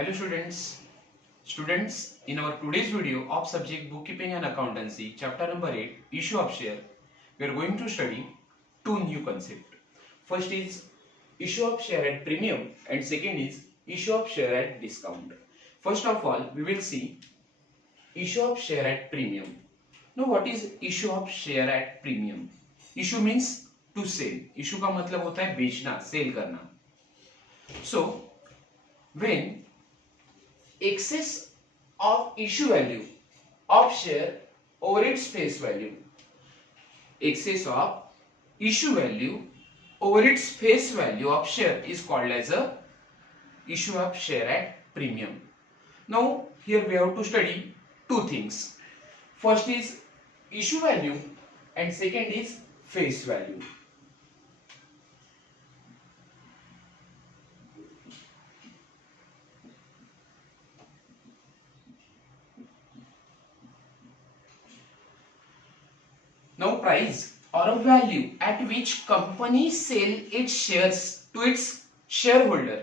Hello students, in our today's video of subject bookkeeping and accountancy, chapter number 8, issue of share, we are going to study two new concepts. First is issue of share at premium and second is issue of share at discount. First of all, we will see issue of share at premium. Now what is issue of share at premium? Issue means to sell. Issue का मतलब होता है बेचना, सेल करना. So when excess of issue value of share over its face value, excess of issue value over its face value of share is called as a issue of share at premium. Now here we have to study two things. First is issue value and second is face value. Now price or a value at which company sell its shares to its shareholder,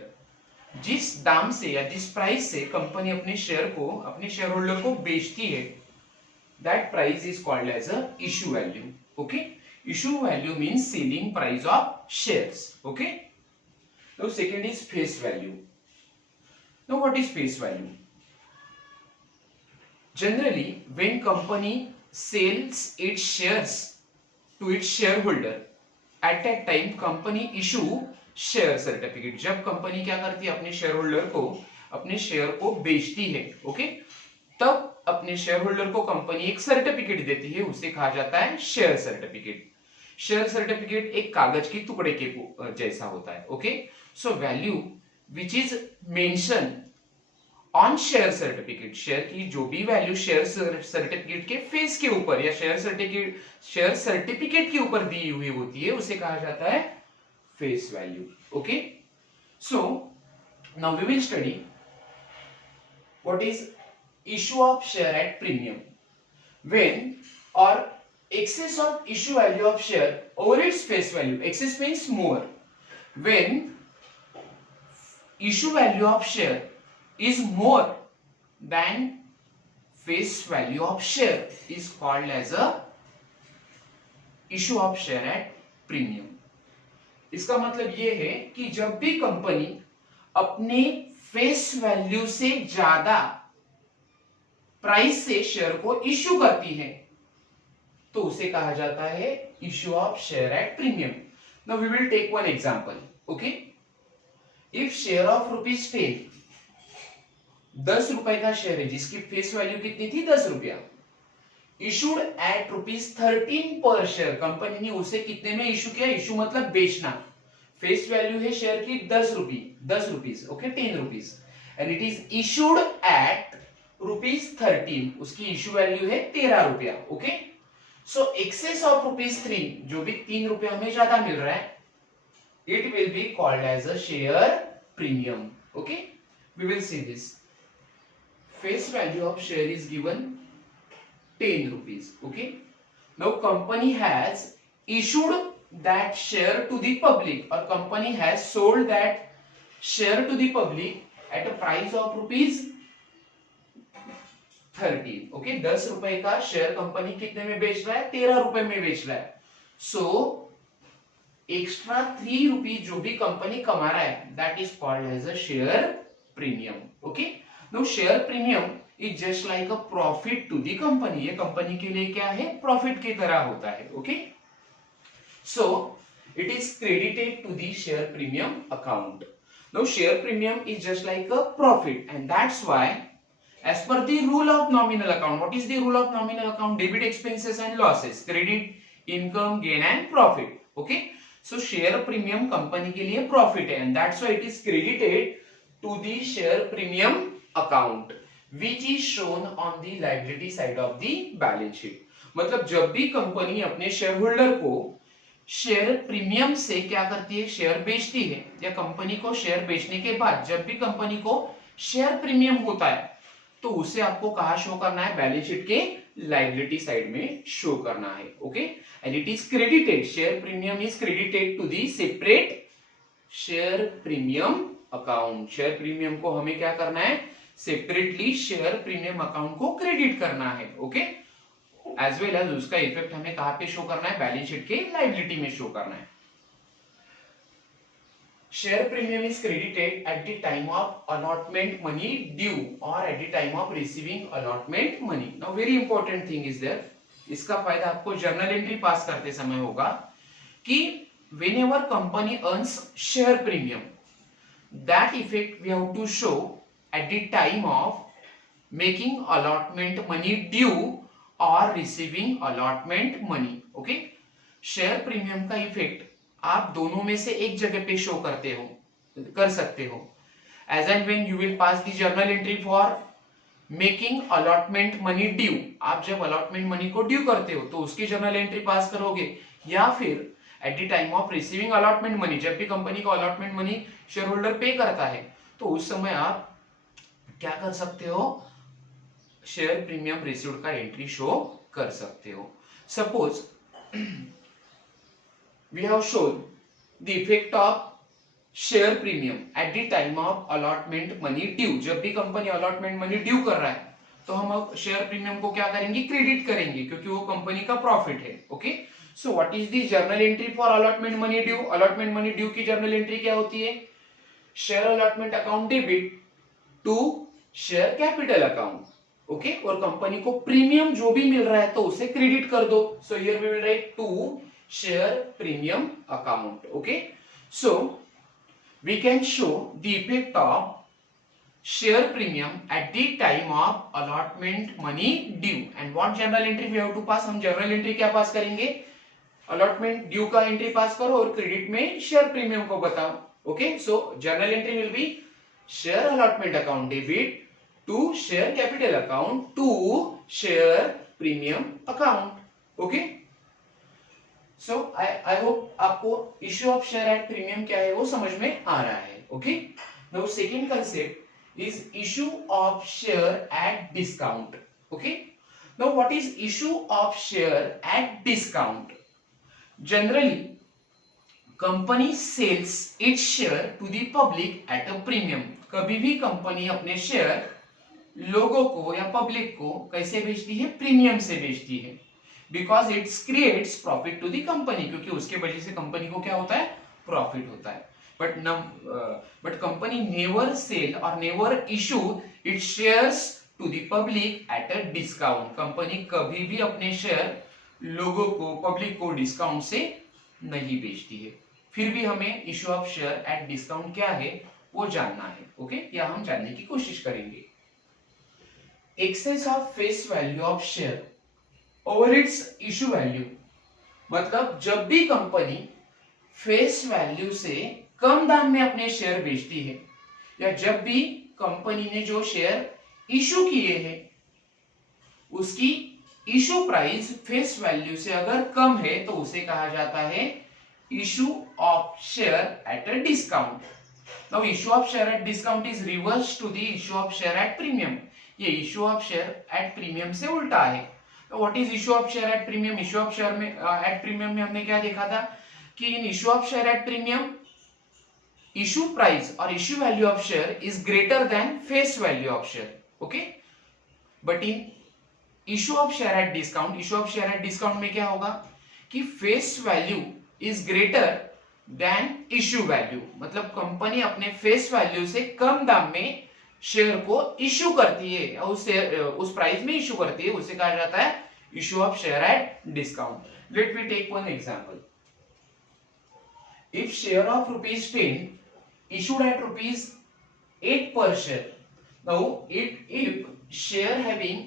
जिस दाम से या जिस प्राइस से कंपनी अपने शेयर को अपने share holder को बेचती है, that price is called as a issue value. Okay, issue value means selling price of shares. Okay, now second is face value. Now what is face value? Generally when company sells its shares to its shareholder, at that time company issue share certificate. जब कंपनी क्या करती है, अपने share holder को अपने शेयर को बेचती है, ओके, तब अपने शेयर होल्डर को कंपनी एक सर्टिफिकेट देती है, उसे कहा जाता है शेयर सर्टिफिकेट. शेयर सर्टिफिकेट एक कागज के टुकड़े के जैसा होता है. Okay, so value which is mention on share certificate, share की जो भी वैल्यू शेयर सर्टिफिकेट के फेस के ऊपर या शेयर सर्टिफिकेट के ऊपर दी हुई होती है, उसे कहा जाता है face value. Okay, so now we will study what is issue of share at premium. When और excess of issue value of share over its face value, excess means more, when issue value of share is more than face value of share is called as a issue of share at premium. इसका मतलब ये है कि जब भी कंपनी अपने face value से ज्यादा प्राइस से शेयर को इश्यू करती है, तो उसे कहा जाता है issue of share at premium. Now we will take one example. Okay, if share of ₹10, 10 रुपए का शेयर है जिसकी फेस वैल्यू कितनी थी, 10 रुपया, इशूड एट ₹13 पर शेयर, कंपनी ने उसे कितने में इशू किया, इशू मतलब बेचना, फेस वैल्यू है शेयर की 10 rupees, okay, 10 rupees, and it is issued at ₹13, उसकी इशू वैल्यू है 13 रुपया. ओके, सो एक्सेस ऑफ ₹3, जो भी 3 रुपया हमें ज्यादा मिल रहा है, it will be called as a share premium. Okay, we will see this. Face value of share is given 10 rupees. Okay, now company has issued that share to the public or company has sold that share to the public at a price of ₹13. Okay, 10 रुपए का share company कितने में बेच रहा है, 13 रुपए में बेच रहा है. सो एक्स्ट्रा 3 रुपीज जो भी कंपनी कमा रहा है, that is called as a share premium. Okay, now share premium is just like a profit to the company. ये कंपनी के लिए क्या है, प्रॉफिट की तरह होता है. Okay, so it is credited to the share premium account. Now share premium is just like a profit and that's why as per the rule of nominal account, what is the rule of nominal account? Debit expenses and losses, credit income, gain and profit. Okay, so share premium company के लिए प्रॉफिट है and that's why it is credited to the share premium account which is shown on the liability side of the balance sheet. मतलब जब भी कंपनी अपने share holder को share premium से क्या करती है, शेयर बेचती है, या कंपनी को शेयर बेचने के बाद जब भी कंपनी को शेयर प्रीमियम होता है, तो उसे आपको कहां शो करना है, बैलेंस शीट के लायबिलिटी साइड में शो करना है. Okay, and it is credited, share premium is credited to the separate share premium account. Share premium को हमें क्या करना है, सेपरेटली शेयर प्रीमियम अकाउंट को क्रेडिट करना है। ओके, एज वेल एज उसका इफेक्ट हमें कहां पे शो करना है, बैलेंस शीट के लायबिलिटी में शो करना है। Share premium is credited at the time of allotment money due और at the time of receiving allotment money. Now very important thing is there, इसका फायदा आपको जर्नल एंट्री पास करते समय होगा कि whenever company earns share premium, that effect we have to show at the time of making allotment money due or receiving allotment money. Okay, share premium का इफेक्ट आप दोनों में से एक जगह पे शो कर सकते हो। As and when you will pass the journal entry for making allotment money due, आप जब allotment money को ड्यू करते हो तो उसकी जर्नल एंट्री पास करोगे, या फिर eight the time of receiving allotment money, जब भी कंपनी को अलॉटमेंट मनी शेयर होल्डर पे करता है तो उस समय आप क्या कर सकते हो, शेयर प्रीमियम रिसीव्ड का एंट्री शो कर सकते हो। Suppose we have shown the effect of share premium at the time of allotment money due. जब भी कंपनी अलॉटमेंट मनी ड्यू कर रहा है तो हम अब शेयर प्रीमियम को क्या करेंगे, क्रेडिट करेंगे, क्योंकि वो कंपनी का प्रॉफिट है। Okay, so what is the journal entry for allotment money due? Allotment money due की जर्नल एंट्री क्या होती है, share allotment account debit to share capital account. Okay, और कंपनी को प्रीमियम जो भी मिल रहा है तो उसे क्रेडिट कर दो। So here we will write to share premium account. Okay, so we can show the effect of share premium at the time of allotment money due and what journal entry we have to pass? हम journal entry क्या pass करेंगे, allotment due का entry pass करो और credit में share premium को बताओ। Okay, so journal entry will be share allotment account debit to share capital account to share premium account. Okay, so I hope आपको issue of share at premium क्या है वो समझ में आ रहा है। Okay, now second concept is issue of share at discount. Okay, now what is issue of share at discount? Generally company sells its share to the public at a premium. कभी भी कंपनी अपने शेयर लोगों को या पब्लिक को कैसे बेचती है, प्रीमियम से बेचती है, because it's creates profit to the company, क्योंकि उसके वजह से कंपनी को क्या होता है, प्रॉफिट होता है। But company never sell or never issue its shares to the public at a discount. Company कभी भी अपने शेयर लोगों को, पब्लिक को डिस्काउंट से नहीं बेचती है। फिर भी हमें issue of share at discount क्या है वो जानना है। ओके, या हम जानने की कोशिश करेंगे। Excess of face value of share over its issue value, मतलब जब भी कंपनी फेस वैल्यू से कम दाम में अपने शेयर बेचती है, या जब भी कंपनी ने जो शेयर इशू किए हैं उसकी इशू प्राइस फेस वैल्यू से अगर कम है तो उसे कहा जाता है issue of share at a discount. Now issue of share at discount is reverse to the issue of share at premium. ये issue of share at premium से उल्टा है। तो what is issue of share at premium? Issue of share में at premium में हमने क्या देखा था कि in issue of share at premium issue price or issue value of share is greater than face value of share. Okay, but in issue of share at discount में क्या होगा कि face value is greater than issue value, मतलब कंपनी अपने face value से कम दाम में शेयर को इश्यू करती है, उस प्राइस में इश्यू करती है, उसे कहा जाता है issue of share at discount. Let me take one example. If share of ₹10 issued at ₹8 per share. Now, if share having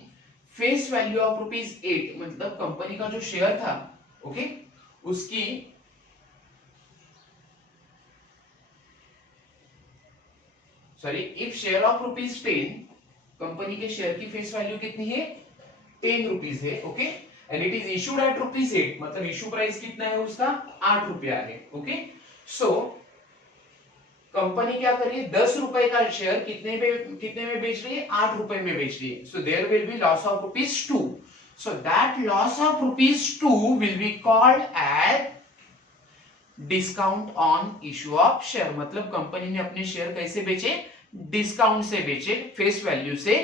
face value of ₹8, मतलब कंपनी का जो शेयर था, ओके, उसकी if share of ₹10, कंपनी के शेयर की फेस वैल्यू कितनी है, ₹10 है। Okay, and it is issued at ₹8, मतलब इशू प्राइस कितना है उसका, ₹8 है। ओके, सो कंपनी क्या कर रही है, ₹10 का शेयर कितने में बेच रही है, ₹8 में बेच रही है। So there will be loss of ₹2. So that loss of ₹2 will be called as discount on issue of share, मतलब कंपनी ने अपने शेयर कैसे बेचे, डिस्काउंट से बेचे, फेस वैल्यू से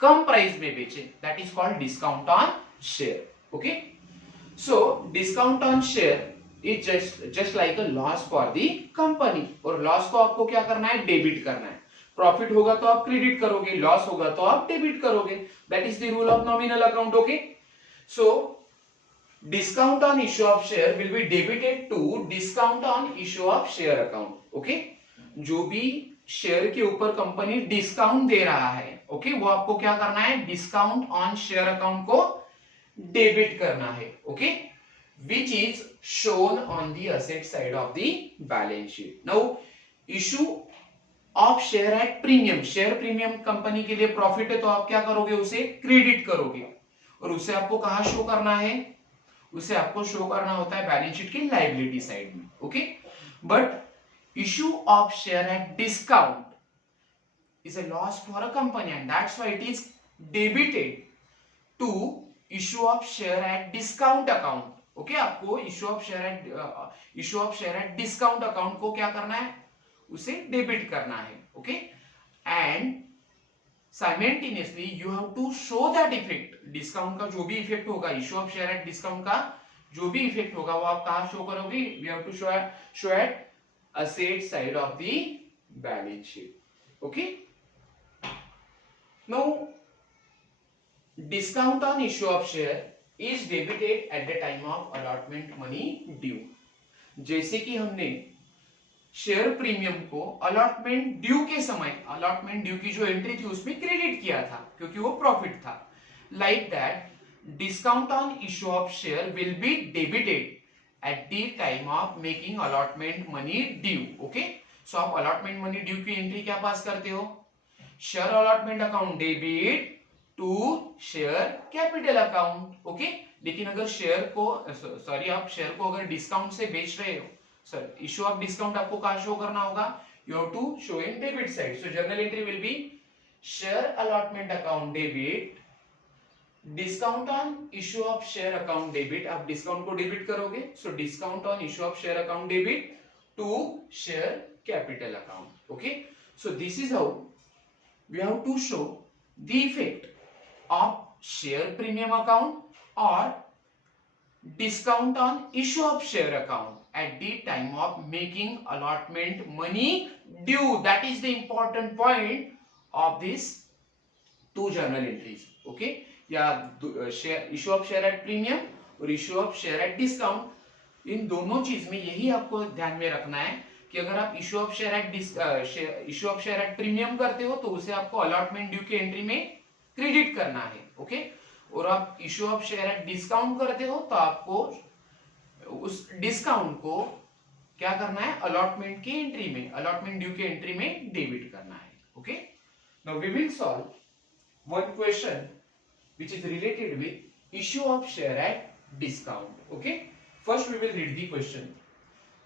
कम प्राइस में बेचे, that is called discount on share. Okay, so discount on share is just like a loss for the company, और लॉस को आपको क्या करना है, डेबिट करना है. प्रॉफिट होगा तो आप क्रेडिट करोगे, लॉस होगा तो आप डेबिट करोगे, that is the rule of nominal account. Okay, so discount on issue of share will be debited to discount on issue of share account. Okay, जो भी शेयर के ऊपर कंपनी डिस्काउंट दे रहा है, ओके, वो आपको क्या करना है, डिस्काउंट ऑन शेयर अकाउंट को डेबिट करना है. Okay, which is shown on the asset side of the balance sheet. Now issue of share at premium, share premium company के लिए प्रॉफिट है तो आप क्या करोगे, उसे क्रेडिट करोगे, और उसे आपको कहां शो करना है, उसे आपको शो करना होता है बैलेंस शीट की लायबिलिटी साइड में. Okay, but issue of share at discount is a loss for a company and that's why it is debited to issue of share at discount account. Okay, आपको issue of share at discount account को क्या करना है, उसे debit करना है. Okay, and simultaneously you have to show that effect, discount का जो भी इफेक्ट होगा, issue of share at discount का जो भी इफेक्ट होगा वो आप कहां शो करोगे, we have to show at asset side of the balance sheet. Okay, now discount on issue of share is debited at the time of allotment money due. जैसे कि हमने शेयर प्रीमियम को allotment due के समय, allotment due की जो एंट्री थी उसमें क्रेडिट किया था क्योंकि वो प्रॉफिट था, like that discount on issue of share will be debited at the time of making allotment money due. Okay, so आप अलॉटमेंट मनी ड्यू की एंट्री क्या पास करते हो, share allotment account debit to share capital account. Okay, लेकिन अगर शेयर को आप शेयर को अगर डिस्काउंट से बेच रहे हो, सर इशू ऑफ डिस्काउंट आपको कहां शो करना होगा, you have to show in debit side. So journal entry will be share allotment account debit discount on issue of share account debit, आप डिस्काउंट को डेबिट करोगे, so discount on issue of share account debit to share capital account. Okay, so this is how we have to show the effect of share premium account और discount on issue of share account at the time of making allotment money due. That is the important point of this two journal entries. Okay, या issue of share at premium और issue of share at discount, इन दोनों चीज में यही आपको ध्यान में रखना है कि अगर आप issue of share at premium करते हो तो उसे आपको अलॉटमेंट ड्यू की एंट्री में क्रेडिट करना है. ओके, और आप issue of share at discount करते हो तो आपको उस डिस्काउंट को क्या करना है, अलॉटमेंट की एंट्री में, अलॉटमेंट ड्यू की एंट्री में डेबिट करना है. Okay, now we will solve one question which is related with issue of share at discount. Okay, first we will read the question.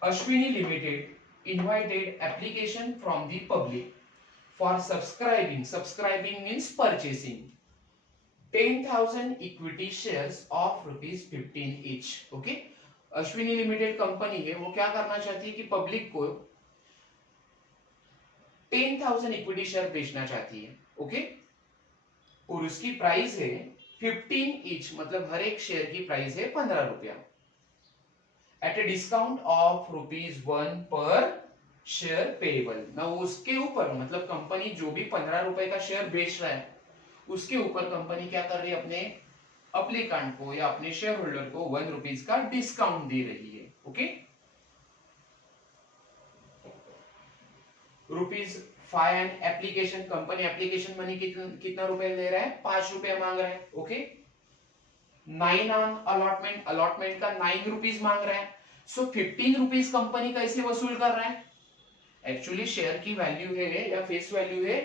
Ashwini Limited invited application from the public for subscribing means purchasing 10,000 equity shares of ₹15 each. Okay, Ashwini limited company है, वो क्या करना चाहती है कि पब्लिक को 10,000 equity share बेचना चाहती है. ओके, और उसकी प्राइस है 15 ईच, मतलब हर एक शेयर की प्राइस है 15 रुपया, एट ए डिस्काउंट ऑफ ₹1 पर शेयर पेएबल. ना उसके ऊपर, मतलब कंपनी जो भी 15 रुपए का शेयर बेच रहा है उसके ऊपर कंपनी क्या कर रही है, अपने अप्लीकांट को या अपने शेयर होल्डर को ₹1 का डिस्काउंट दे रही है. ओके, ₹5 and application, company application money कितना रुपए ले रहा है, 5 रुपए मांग रहा है. ओके, 9 ऑन अलॉटमेंट, अलॉटमेंट का ₹9 मांग रहा है. सो ₹15 कंपनी कैसे वसूल कर रहा है, एक्चुअली शेयर की वैल्यू है या फेस वैल्यू है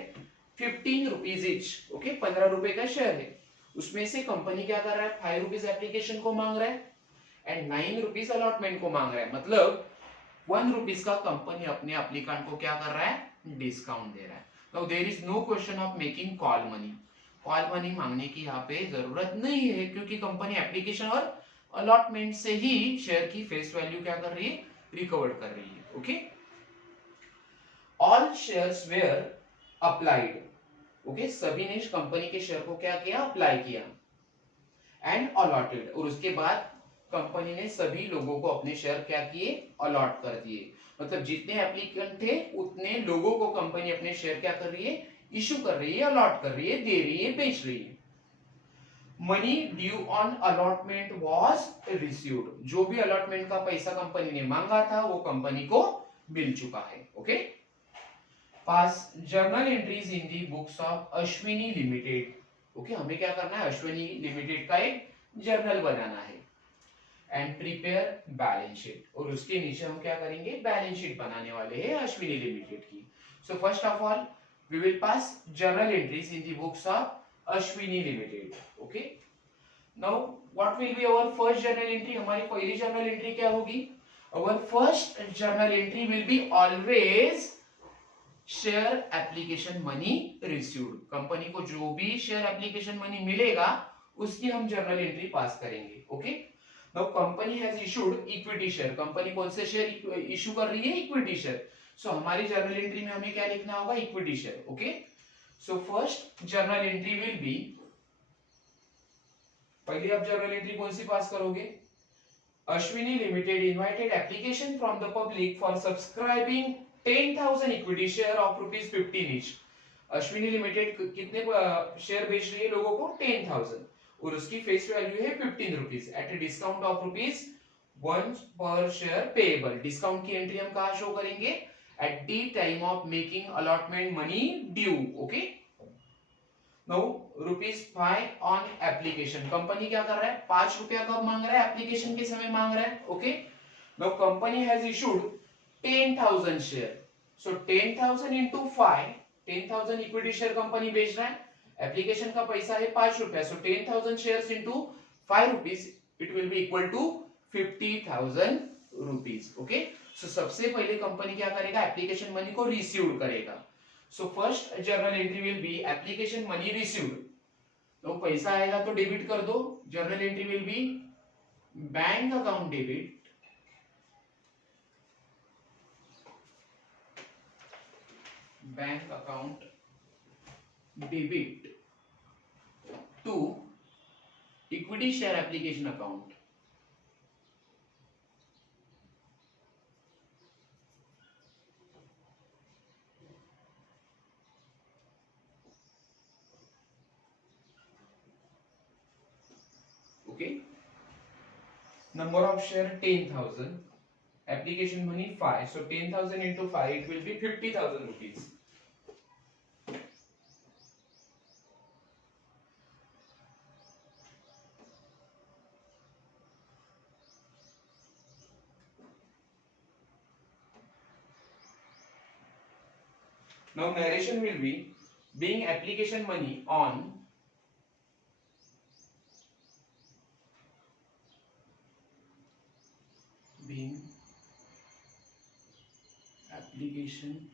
₹15 इच. ओके, 15 रुपए का शेयर है, उसमें से कंपनी क्या कर रहा है, ₹5 एप्लीकेशन को मांग रहा है एंड ₹9 अलॉटमेंट को मांग रहा है, मतलब ₹1 का कंपनी अपने एप्लीकेंट को क्या कर रहा है, डिस्काउंट दे रहा है. Now there is no question of making call money. Call money मांगने की यहाँ पे जरूरत नहीं है क्योंकि कंपनी एप्लीकेशन और अलॉटमेंट से ही शेयर की फेस वैल्यू क्या कर रही है, रिकवर्ड कर रही है। Okay, all shares where applied, okay, सभी ने इस कंपनी के शेयर को क्या किया, अप्लाई किया, एंड अलॉटेड, और उसके बाद कंपनी ने सभी लोगों को अपने शेयर क्या किए, अलॉट कर दिए। मतलब जितने एप्लीकेंट थे उतने लोगों को कंपनी अपने शेयर क्या कर रही है, इशू कर रही है, अलॉट कर रही है, दे रही है, बेच रही है। Money due on allotment was received, जो भी अलॉटमेंट का पैसा कंपनी ने मांगा था वो कंपनी को मिल चुका है। ओके, पास journal entries in the books of Ashwini limited, okay, हमें क्या करना है, अश्विनी लिमिटेड का एक जर्नल बनाना है, एंड प्रिपेयर बैलेंस शीट, और उसके नीचे हम क्या करेंगे, बैलेंस शीट बनाने वाले हैं अश्विनी लिमिटेड की। So first of all we will pass journal entries in the books of Ashwini limited. Okay, now what will be our first journal entry, हमारी पहली जर्नल एंट्री क्या होगी, our first journal entry will be always share application money received, company को जो भी share application money मिलेगा उसकी हम जर्नल एंट्री पास करेंगे। Okay, now company has issued equity share, company कौन से शेयर इशू कर रही है, इक्विटी शेयर। सो हमारी जर्नल एंट्री में हमें क्या लिखना होगा, equity share. Okay, so first journal entry will B, पहले आप जर्नल एंट्री कौन सी पास करोगे, Ashwini limited invited application from the public for subscribing 10,000 equity share of ₹15 ईच। अश्विनी लिमिटेड कितने शेयर बेच रही है लोगों को, 10,000, और उसकी फेस वैल्यू है ₹15 एट ए डिस्काउंट ऑफ ₹1 पर शेयर पेएबल। डिस्काउंट की एंट्री हम कहां शो करेंगे, eight the time of making allotment money due. Okay, now ₹5 on application, company क्या कर रहा है, ₹5 कब मांग रहा है, एप्लीकेशन के समय मांग रहा है। Okay, now company has issued 10,000 share, so 10,000 into 5, 10,000 equity share company बेच रहा है, एप्लीकेशन का पैसा है ₹5, so 10,000 shares into ₹5, it will be equal to ₹50,000। Okay, so सबसे पहले कंपनी क्या करेगा, एप्लीकेशन मनी को रिसीव करेगा। So first journal entry will be application money received, तो पैसा आएगा तो डेबिट कर दो, journal entry will be bank account debit, bank account debit to equity share application account. Okay, number of share 10,000, application money 5, so 10,000 into 5, it will be ₹50,000। Now narration will be being application money on being application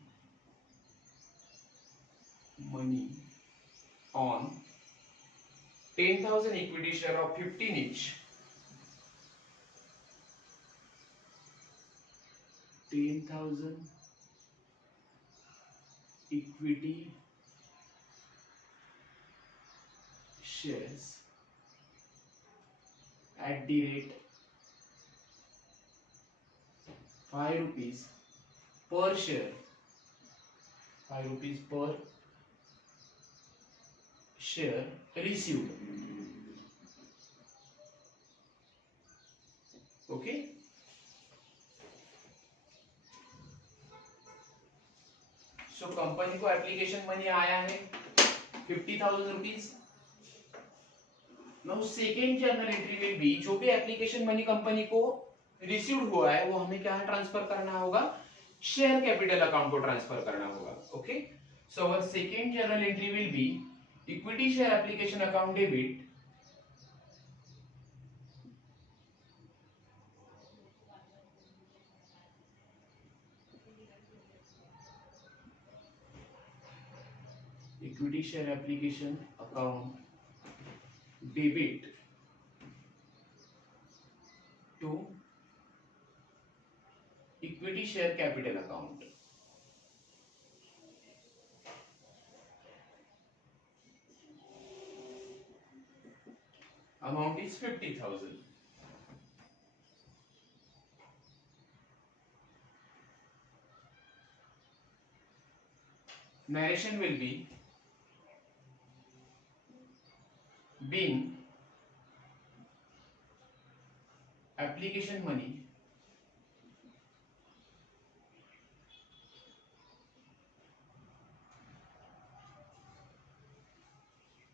money on 10,000 equity share of 15 each, 10,000 equity shares at the rate ₹5 per share, ₹5 per share received। Okay, so company को application money आया है ₹50,000। Now second journal entry will be, जो भी application money company को received हुआ है वो हमें क्या ट्रांसफर करना होगा, शेयर कैपिटल अकाउंट को ट्रांसफर करना होगा। Okay, so our second journal entry will be equity share application account debit equity share application account debit to equity share capital account. Amount is 50,000. Narration will be being application money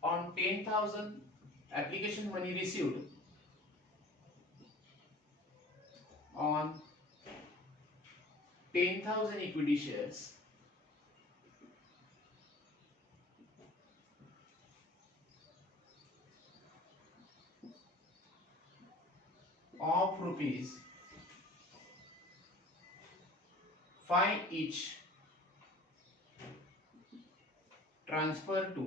on 10,000 application money received on 10,000 equity shares of rupees 5 each transfer to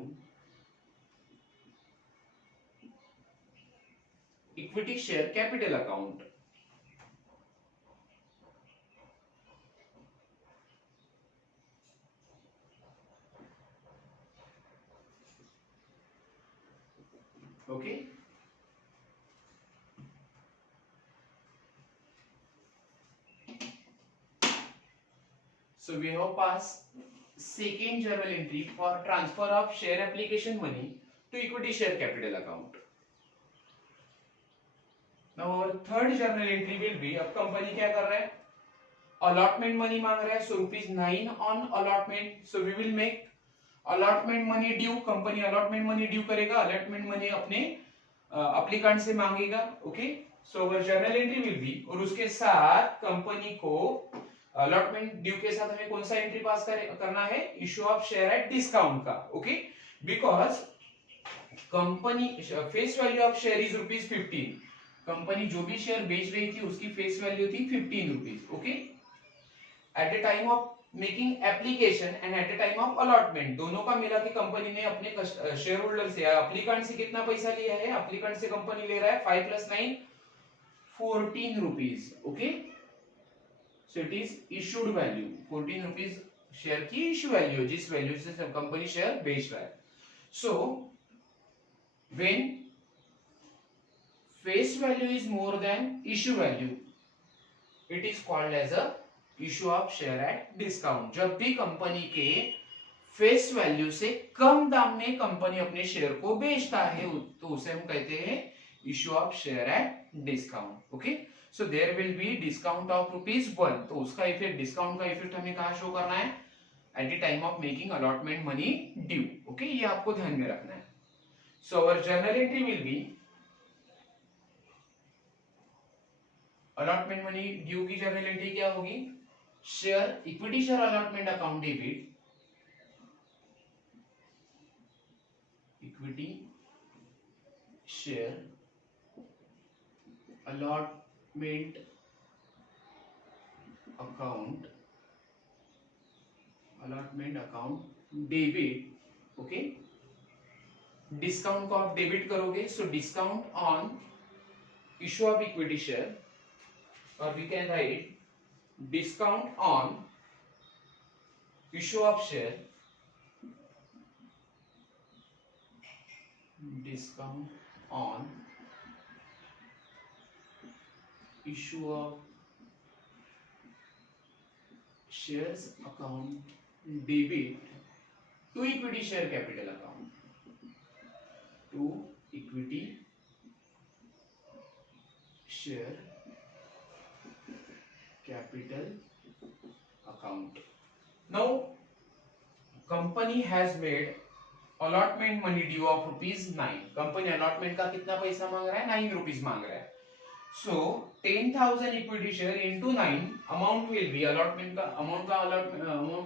equity share capital account. Okay. So we have passed second journal entry for transfer of share application money to equity share capital account. Now our third journal entry will be, अब कंपनी क्या कर रहा है, allotment money मांग रहा है, so ₹9 on allotment, so we will make allotment money due. Company allotment money due करेगा, allotment money अपने अप्लीकेंट से मांगेगा. ओके, सो our journal entry will B, और उसके साथ कंपनी को अलॉटमेंट ड्यू के साथ हमें कौन सा एंट्री पास करना है, issue of share at discount का. Okay, because company face value of share is ₹15. Company जो भी शेयर बेच रही थी उसकी फेस वैल्यू थी ₹15. Okay, eight the time of making application and eight the time of allotment, दोनों का मिला के कंपनी ने अपने शेयर होल्डर से, एप्लीकेंट से कितना पैसा लिया है, एप्लीकेंट से कंपनी ले रहा है 5 + 9 ₹14. Okay, so it is issued value ₹14 share की इशू वैल्यू, जिस वैल्यू से कंपनी शेयर बेच रहा है. So when face value is more than issue value, it is called as a issue of share at discount. जब भी कंपनी के face value से कम दाम में कंपनी अपने शेयर को बेचता है तो उसे हम कहते हैं issue of share at discount. Okay, so there will be discount of ₹1, तो उसका इफेक्ट, डिस्काउंट का इफेक्ट हमें कहां शो करना है, at the time of making allotment money due. Okay, ये आपको ध्यान में रखना है. So our journal entry will be, allotment money due की जर्नल एंट्री क्या होगी, share equity share allotment account debit, equity share allotment account debit. Okay, discount को आप डेबिट करोगे, so discount on issue of equity share, और we can write discount on issue of share, discount on issue of shares account debit to equity share capital account, to equity share capital account. Now company has made allotment money due of ₹9. Company allotment का कितना पैसा मांग रहा है, ₹9 मांग रहा है. So 10,000 equity share into 9, amount will be, allotment का amount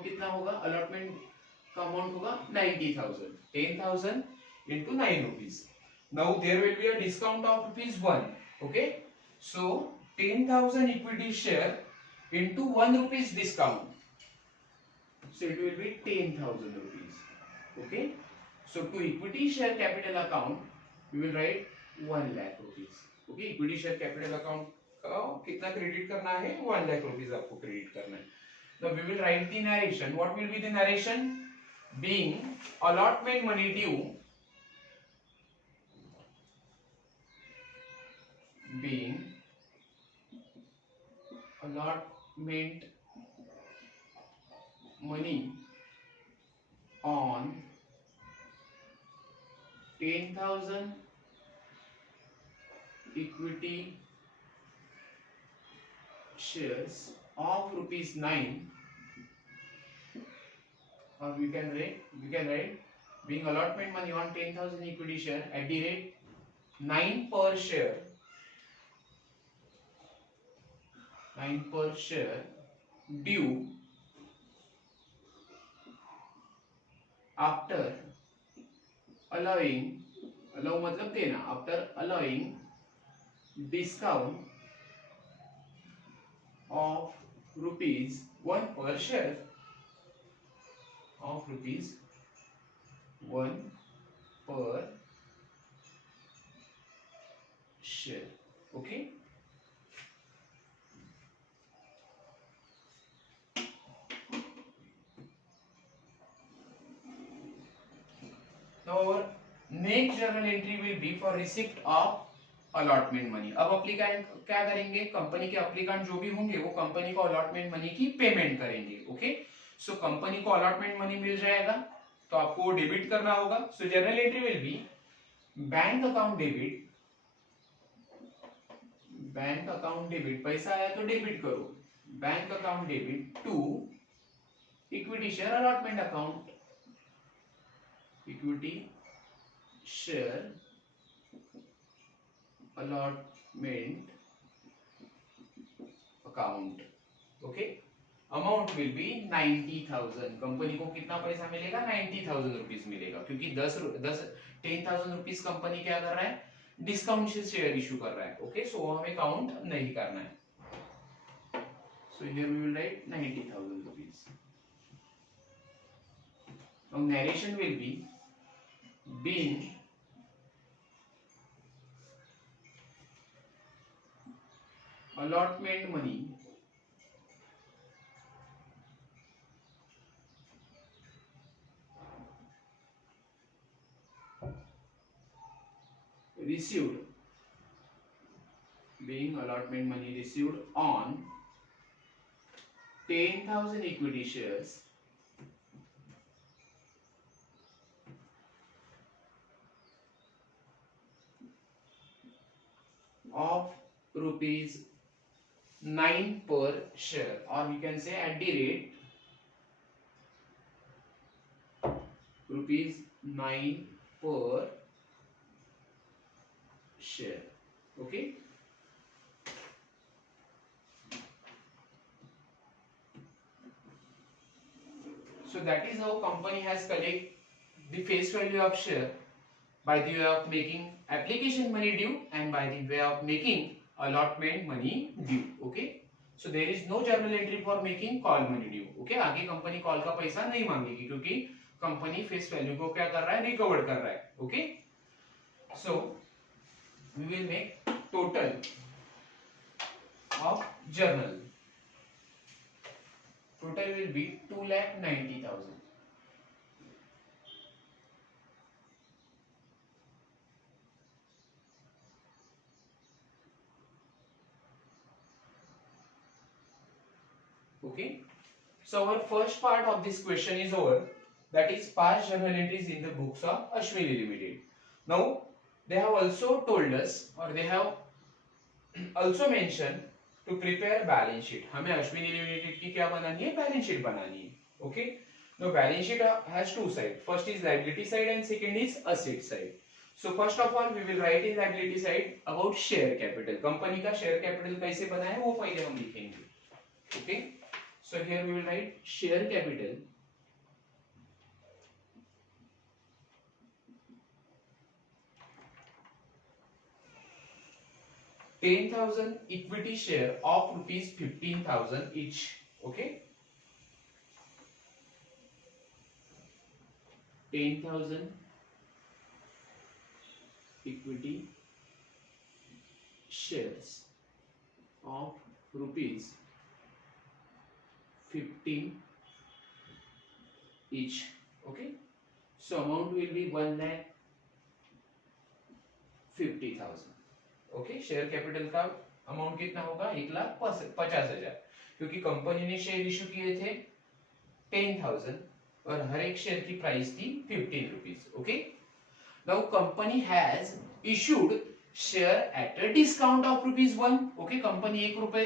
कितना होगा, allotment का amount होगा 90,000. 10,000 into ₹9. Now there will be a discount of ₹1. Okay, so 10,000 equity share into ₹1 discount, so it will be 10,000 rupees. Okay, so to equity share capital account we will write ₹1 lakh. Okay, equity share capital account कितना क्रेडिट करना है, 1 लाख रुपीज आपको क्रेडिट करना है. Now we will write the narration. What will be the narration? Being allotment money due, being allotment money on 10,000 equity shares of rupees 9, or we can write being allotment money on 10,000 equity share at the rate 9 per share, 9 per share due after allowing, allow मतलब देना, after allowing discount of rupees 1 per share, of rupees 1 per share. Okay. Now our next journal entry will be for receipt of allotment money. अब अप्लीकेंट क्या करेंगे, कंपनी के अप्लीकेंट जो भी होंगे वो कंपनी को अलॉटमेंट मनी की पेमेंट करेंगे. ओके, सो कंपनी को अलॉटमेंट मनी मिल जाएगा तो आपको डेबिट करना होगा. So journal entry will be bank account debit, bank account debit, पैसा आया तो डेबिट करो, bank account debit to equity share allotment account, equity share allotment account. Okay, amount will be 90,000. कंपनी को कितना पैसा मिलेगा, 90,000 रुपीज मिलेगा, क्योंकि 10,000 रुपीज कंपनी क्या कर रहा है, डिस्काउंट से शेयर इशू कर रहा है. ओके, सो हमें काउंट नहीं करना है. So here we will write 90,000 rupees. Now narration will be being allotment money received, being allotment money received on 10,000 equity shares of rupees 9 per share, or we can say at the rate rupees 9 per share. Okay, so that is how company has collect the face value of share by the way of making application money due and by the way of making allotment money due. Okay, so there is no journal entry for making call money due. Okay, आगे company call का पैसा नहीं मांगेगी क्योंकि company face value को क्या कर रहा है, रिकवर कर रहा है. Okay, so we will make total of journal. Total will be 2,90,000. Okay, so our first part of this question is over, that is past journal entries in the books of Ashwini Limited. Now they have also told us, or they have also mentioned to prepare balance sheet. हमें Ashwini limited की क्या बनानी है, balance sheet बनानी है. Okay, now balance sheet has two sides. First is liability side and second is asset side. So first of all we will write in liability side about share capital. Company का share capital कैसे बना है वो पहले हम लिखेंगे. Okay, so here we will write share capital $10,000 equity share of rupees 15,000 each. Okay, 10,000 equity shares of rupees 15 each. Okay, so amount will be 1,50,000. Okay, share capital का अमाउंट कितना होगा? 1,50,000, क्योंकि कंपनी ने शेयर इशू किए थे 10,000 और हर एक शेयर की प्राइस थी 15 rupees. Okay, now company has issued share at a discount of ₹1. Okay, company 1 रुपए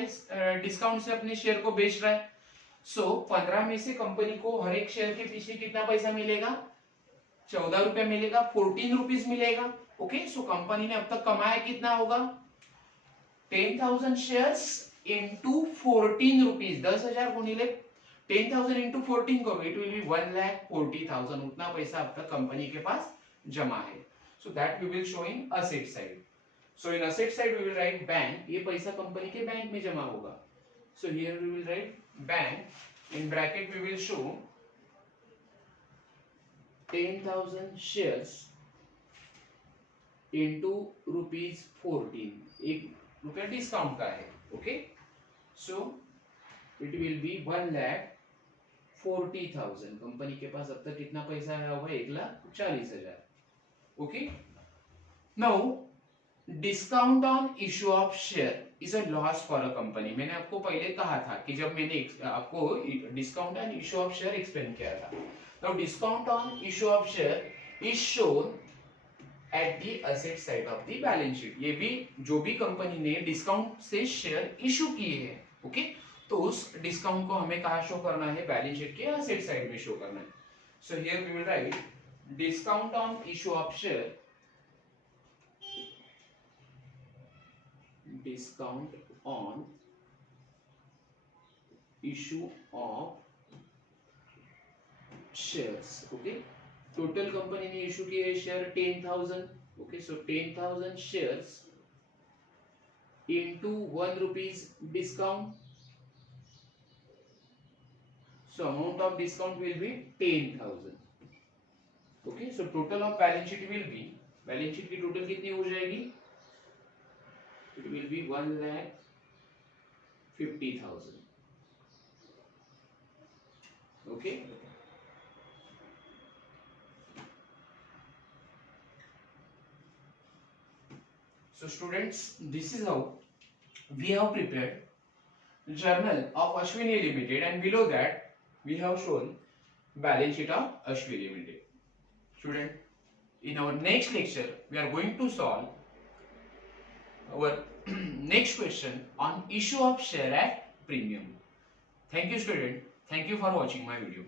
डिस्काउंट से अपने शेयर को बेच रहा है. सो 15 में से कंपनी को हर एक शेयर के पीछे कितना पैसा मिलेगा? 14 रुपए मिलेगा, 14 रुपीज मिलेगा. ओके, सो कंपनी ने अब तक कमाया कितना होगा? 10,000 शेयर्स इंटू 14 रुपीज. 10,000 गुणिले 10,000 इंटू 14 को इट विल बी 1,40,000. उतना पैसा अब तक कंपनी के पास जमा है. So that we will show in asset side. So in asset side we will write bank. ये पैसा कंपनी के बैंक में जमा होगा. So here we will write bank. In bracket we will show 10,000 shares into ₹14. 1 रुपया डिस्काउंट का है. Okay, so it will be 1,40,000. Company के पास अब तक कितना पैसा आया होगा? 1,40,000. Okay, now discount on issue of share is a loss for a company. मैंने आपको पहले कहा था कि जब मैंने आपको discount on issue of share explain किया था. Now discount on issue of share is shown at the asset side of the balance sheet. ये भी जो भी कंपनी ने डिस्काउंट से शेयर इशू किए हैं, ओके, तो उस डिस्काउंट को हमें कहाँ शो करना है? बैलेंस शीट के असेट साइड में शो करना है. So here we will write discount on issue of share. Discount on issue of shares. Okay, total company ने इशू किए share 10,000. Okay, so 10,000 shares into 1 rupees discount. So amount of discount will be 10,000. Okay, so total of balance sheet will be, balance sheet की total कितनी हो जाएगी? It will be 1,50,000. Okay. So students, this is how we have prepared journal of Ashwini Limited, and below that we have shown balance sheet of Ashwini Limited. Student, in our next lecture we are going to solve our next question on issue of share at premium. Thank you student. Thank you for watching my video.